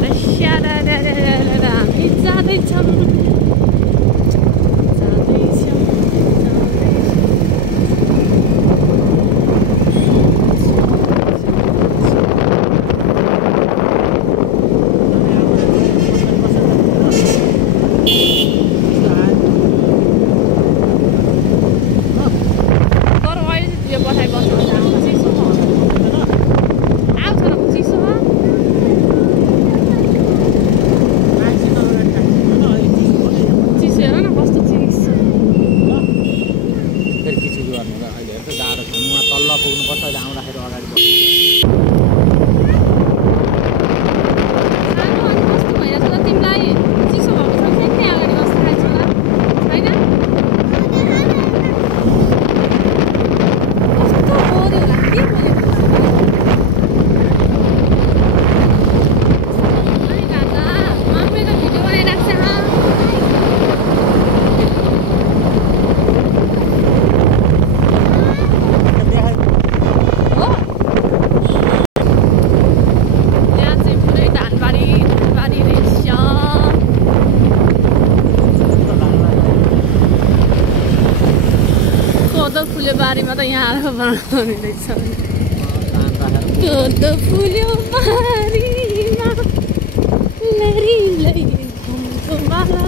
यहाँबाट हामी जाँदैछौँ। बारीमा त यहाँ बनाउने रहेछ। कोदो फुल्यो बारीमा लरीलाई घुमको माला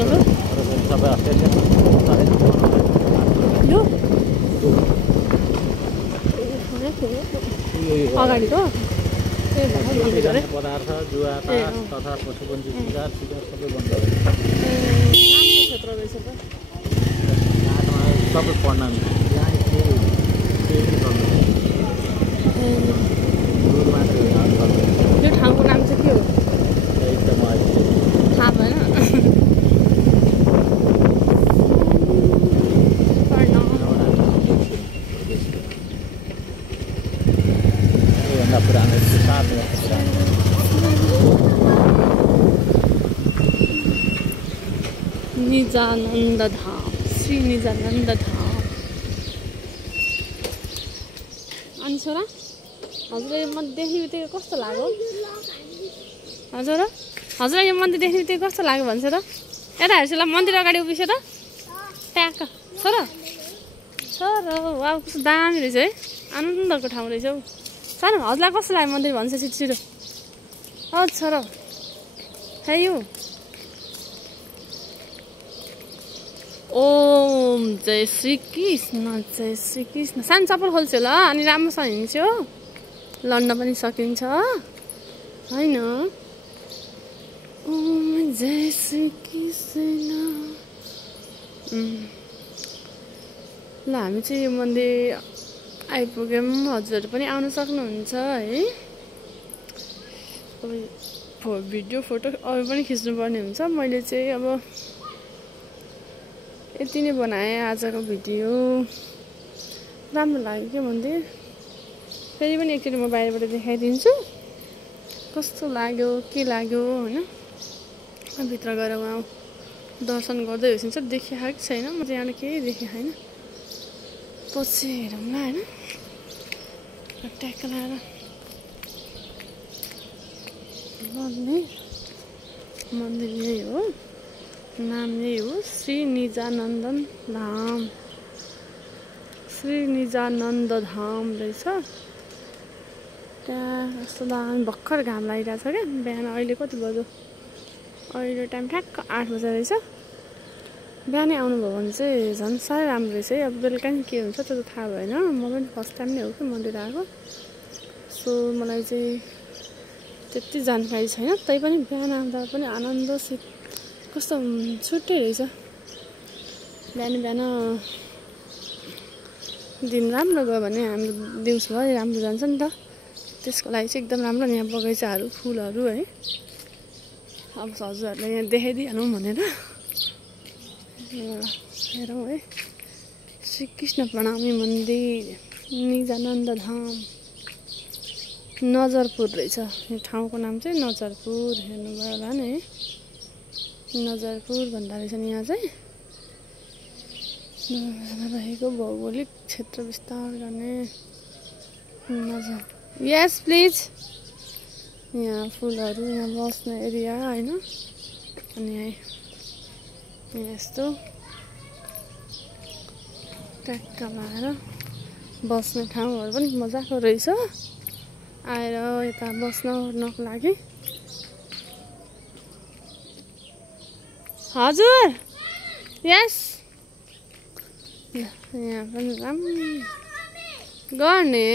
बनाउँछु सबै अस्ट्रेलिया यो अगाडिको पदार्थ जुवा तथा पशुपन्छी शिकार सबै बन्द राम्रो क्षेत्र रहेछ त सबै पढ्न यो ठाउँको नाम चाहिँ के हो थाहा भएन पुरानो निजानन्द धाम श्री निजानन्द धाम अनि छोरा हजुर यो मन्दिर देख्ने बित्तिकै कस्तो लाग्यो हजुर यो मन्दिर देख्ने बित्तिकै कस्तो लाग्यो भन्छ त यता हेर्छु ल मन्दिर अगाडि उभिस त ट्याक्क छोरा वा कस्तो दामी रहेछ है आनन्दको ठाउँ रहेछ हौ सानो हजुरलाई कस्तो लाग्यो मन्दिर भन्छ छिटो छोरा है यो ओम जय श्री कृष्ण सानो चप्पल खोल्छु ल अनि राम्रोसँग हिँड्छु हो लड्न पनि सकिन्छ होइन ओम जय श्री कृष्ण ल हामी चाहिँ यो मन्दिर आइपुग्यौँ हजुरहरू पनि आउन सक्नुहुन्छ है अब भिडियो फोटो अरू पनि खिच्नुपर्ने हुन्छ मैले चाहिँ अब यति नै बनाएँ आजको भिडियो राम्रो लाग्यो क्या मन्दिर फेरि पनि एकचोटि म बाहिरबाट देखाइदिन्छु कस्तो लाग्यो के लाग्यो होइन भित्र गएर उहाँ दर्शन गर्दै होस् देखिरहेको छैन म चाहिँ यहाँ केही देखेँ होइन पछि हेरौँला होइन ट्याक्क लगाएर मन्दिर यही हो नाम यही हो श्री निजानन्द धाम रहेछ त्यहाँ कस्तो दामी भर्खर घाम लागिरहेछ क्या बिहान अहिले कति बज्यो अहिले टाइम ठ्याक्क 8 बजे रहेछ बिहानै आउनुभयो भने चाहिँ झन् साह्रै राम्रो रहेछ है अब बेलुका नि के हुन्छ त्यो त थाहा भएन म पनि फर्स्ट टाइम नै हो कि मन्दिर आएको सो मलाई चाहिँ त्यति जानकारी छैन तैपनि बिहान आउँदा पनि आनन्दसित कस्तो छुट्टै रहेछ बिहान दिन राम्रो गयो भने हाम्रो दिउँसोभरि राम्रो जान्छ नि त त्यसको लागि चाहिँ एकदम राम्रो यहाँ बगैँचाहरू फुलहरू है अब हजुरहरूलाई यहाँ देखाइदिइहालौँ भनेर हेरौँ है श्रीकृष्ण प्रणामी मन्दिर निजानन्द धाम नजरपुर रहेछ यो ठाउँको नाम चाहिँ नजरपुर हेर्नुभयो होला नि नजरपुर भन्दा रहेछ नि यहाँ चाहिँ रहेको भौगोलिक क्षेत्र विस्तार गर्ने नजर यस प्लिज यहाँ फुलहरू यहाँ बस्ने एरिया होइन अनि यहाँ यस्तो ट्याक्क लगाएर बस्ने ठाउँहरू पनि मजाको रहेछ आएर यता बस्न ओर्नको लागि हजुर यस यहाँ पनि राम्रो गर्ने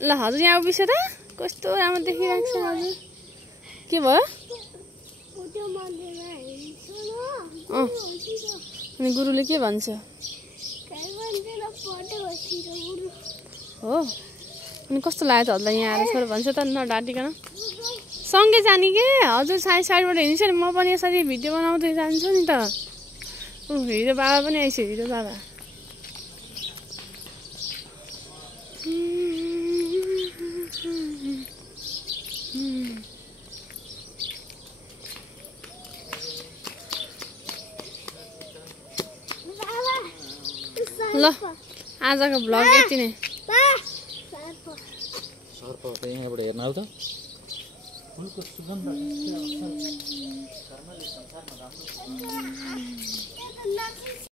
ल हजुर यहाँ उभिस त कस्तो राम्रो देखिरहेको छ हजुर के भयो अनि गुरुले के भन्छ हो अनि कस्तो लाग्यो त हजुरलाई यहाँ आएर छोरा भन्छ त नडाँटिकन सँगै जाने के हजुर साइडबाट हिँड्छ नि म पनि यसरी भिडियो बनाउँदै जान्छु नि त हिरो बाबा पनि आइसक्यो हिरो बाबा ल आजको भ्लग यति नै सर्प त यहाँबाट हेर्न आउ त फुलको सुगन्ध